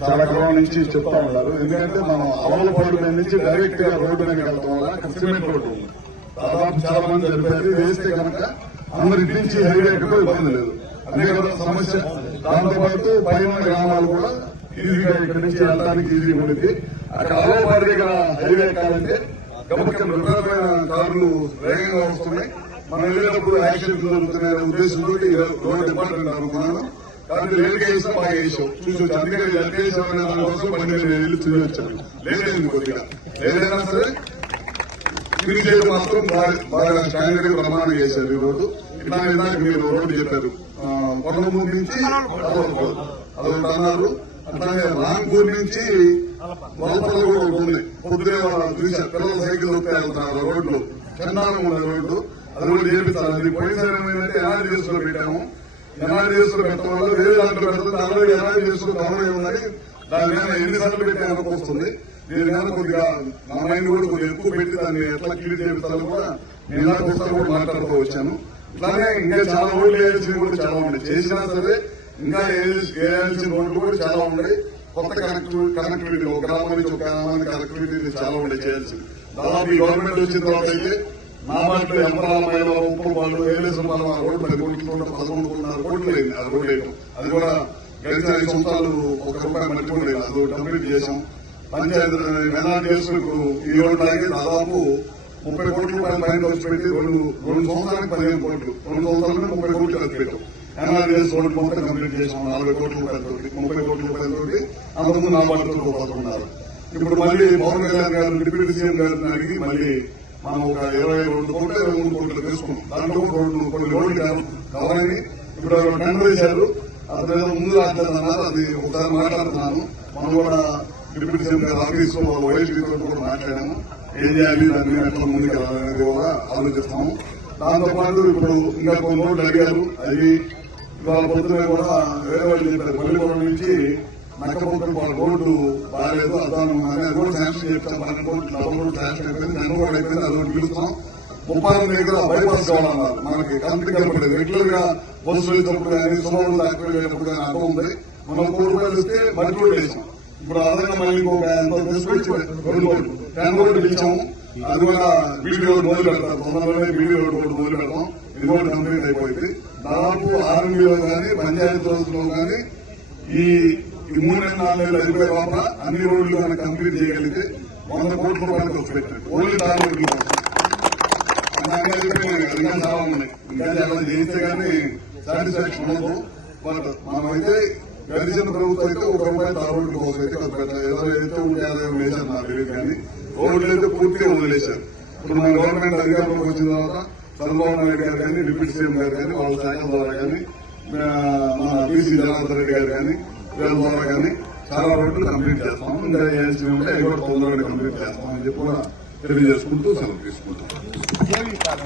చాలా కాలం నుంచి చెప్తా ఉన్నారు. ఎందుకంటే మనం అవలపాడు మీద నుంచి డైరెక్ట్ గా రోడ్డు మీదకి వెళ్తాం వల్ల అక్కడ సిమెంట్ రోడ్డు ఉంది. దాదాపు చాలా మంది జరిపారు. వేస్తే కనుక అందరి నుంచి హైవే ఎక్కడో ఇబ్బంది లేదు. అదే కదా సమస్య. దాంతోపాటు పైన గ్రామాలు కూడా ఈజీగా ఇక్కడి నుంచి వెళ్ళడానికి ఈజీగా ఉంటుంది. అక్కడ అవలపాడు దగ్గర హైవే ఎక్కాలంటే గమనికం విపరీతమైన కార్లు వేగంగా వస్తున్నాయి. మనం వెళ్ళేటప్పుడు యాక్సిడెంట్లు జరుగుతున్నాయనే ఉద్దేశంతో రోడ్ డిపార్ట్మెంట్ అనుకున్నాను. కాబట్టి లేట్ వేసినా బాగా వేసాం చూసి వచ్చి. అందుకే లేట్ వేసామనే దానికోసం బండి వెళ్ళి చూసి వచ్చాను. లేట్ అయింది కొద్దిగా. ఏదైనా సరే ఫినిష్ చేయడం మాత్రం బాగా స్టాండర్డ్ గా ప్రమాణం చేశారు ఈ రోడ్డు. ఇట్లా ఇందాక మీరు రోడ్డు చెప్పారు కొల్లమూరు నుంచి అదొకటి అన్నారు. అట్లాగే రాంపూర్ నుంచి వలపల్లి కూడా ఒకటి ఉంది. పొద్దునే చూశారు పిల్లలు సైకిల్ దొక్కి వెళ్తున్నారు. రోడ్లు చందానం ఉన్న రోడ్డు అది కూడా చేపిస్తారు. అది పోయినసారి ఏమైందంటే ఎన్ఆర్డీఎస్ లో పెట్టాము. ఎన్ఆర్డీఎస్ లో పెట్టడం వల్ల వేరే దాంట్లో పెడుతుంది. అలాగే ఎన్ఆర్డీఎస్ లో గమనం ఉందని దాని మీద ఎన్నిసార్లు పెట్టి అనుకొస్తుంది. నేను కానీ కొద్దిగా నా మైండ్ కూడా కొద్దిగా ఎక్కువ పెట్టి దాన్ని ఎట్లా క్లియర్ చేపిస్తాను కూడా నేను ఇలాంటి పుస్తకాలు కూడా మాట్లాడుతూ వచ్చాను. ఇట్లానే ఇంకా చాలా రోడ్లు వేయాల్సినవి కూడా చాలా ఉన్నాయి. చేసినా సరే ఇంకా వేయాల్సిన రోడ్లు కూడా చాలా ఉన్నాయి. కొత్త కనెక్టివిటీ ఒక గ్రామం నుంచి ఒక గ్రామానికి కనెక్టివిటీ చాలా ఉన్నాయి చేయాల్సింది. దాదాపు ఈ గవర్నమెంట్ వచ్చిన తర్వాత అయితే నాబార్డు ఎంపరాలమైన ఉప్పు వాళ్ళు ఏలేసిన వాళ్ళు ఆ రోడ్డు 10 కోట్లు 11 కోట్లు అయింది ఆ రోడ్డు వేయడం. అది కూడా గడిచిన 5 సంవత్సరాలు ₹1 మట్టి కూడా లేదు. అది కంప్లీట్ చేశాం. పంచాయతీ ఎన్ఆర్డీఎస్ ఈ రోడ్డు లాగే దాదాపు ₹30 కోట్ల పైన ఖర్చు పెట్టి రెండు సంవత్సరానికి 15 కోట్లు 2 సంవత్సరాలకు 30 కోట్లు ఖర్చు పెట్టాం. ఎన్ఆర్డీఎస్ రోడ్డు మొత్తం కంప్లీట్ చేసాం. ₹40 కోట్ల రూపాయలతోటి 30 కోట్ల రూపాయలతోటి అంతకుముందు నాబార్డుతో పోతున్నారు. ఇప్పుడు మళ్ళీ పవన్ కళ్యాణ్ గారు డిప్యూటీ సీఎం గారిని అడిగి మళ్ళీ మనం ఒక 22 కోట్లు 23 కోట్లు తీసుకున్నాం. దాంట్లో కొన్ని రోడ్లు కావాలని ఇప్పుడు టెండర్ వేశారు. అతను ముందు రాట్లేదన్నారు. అది ఒకసారి మాట్లాడుతున్నాను. మనం కూడా డిప్యూటీ సీఎం గారి ఆఫీస్ లో వైఎస్పీతో కూడా మాట్లాడాము. ఏం చేయాలి దాన్ని ఎట్లా ముందుకు వెళ్ళాలనేది కూడా ఆలోచిస్తాము. దాంతోపాటు ఇప్పుడు ఇంకా కొన్ని రోడ్లు అడిగారు. అవి ఇవాళ పొద్దున కూడా వేరే వాళ్ళు చెప్పారు. పల్లిగూడెం నుంచి నక్కపొక్కలు వాళ్ళ రోడ్డు బాగాలేదు అదానం అని అది కూడా శాంక్షన్ చెప్తాం. 12 కోట్లు 40 కోట్లు శాంక్షన్ అయిపోయింది. 10 కూడా అయిపోయింది. అది ఒకటి పిలుస్తాం. 30 దగ్గర బైపాస్ కావాలన్నారు. మనకి కంపెనీ కనపడేది రెగ్యులర్ గా బస్సు వెళ్ళేటప్పుడు కానీ సుమారు దాకా వెళ్ళేటప్పుడు కానీ అర్థం ఉంది. మనం ₹1 ఇస్తే మట్టి రోడ్డు వేసాం. ఇప్పుడు అదనంగా మళ్ళీ ఇంకొక తీసుకొచ్చి 2 కోట్లు 10 కోట్లు పిలిచాము. అది కూడా బీడీ రోడ్డు మొదలు పెడతారు. తొందరలోనే బీడీ రోడ్డు మొదలు పెడతాం. ఇది కూడా కంప్లీట్ అయిపోయింది. దాదాపు ఆర్మీలో కానీ పంచాయతీ రోజుల్లో కానీ ఈ 3-4 నెలలు అయిపోయే లోపల అన్ని రోడ్లు కనుక కంప్లీట్ చేయగలిగితే ₹100 కోట్ల ఖర్చు పెట్టారు. ఓన్లీ తార్ రోడ్లు ఇంకా చాలా ఉన్నాయి. ఇంకా చాలా చేస్తే కానీ సాటిస్ఫాక్షన్ ఉండదు. బట్ మనమైతే గడిచిన ప్రభుత్వం అయితే ₹1 తార్ రోడ్ల కోసం అయితే ఖర్చు పెట్టారు. ఏదైతే ఉంటే అదే వేశారు నాకు తెలియదు. కానీ రోడ్లు అయితే పూర్తిగా వదిలేశారు. ఇప్పుడు మన గవర్నమెంట్ అధికారంలోకి వచ్చిన తర్వాత చంద్రబాబు నాయుడు గారు కానీ డిప్యూటీ సీఎం గారు కానీ వాళ్ళ శాఖ ద్వారా కానీ మన బీసీ జనార్దన్ రెడ్డి గారు కానీ వీళ్ళ ద్వారా కానీ చాలా రోడ్లు కంప్లీట్ చేస్తాం. ఇంకా చేయాల్సినవి ఉంటే అవి కూడా తొందరగా కంప్లీట్ చేస్తామని చెప్పి కూడా తెలియజేసుకుంటూ సెలవు తీసుకుంటాం.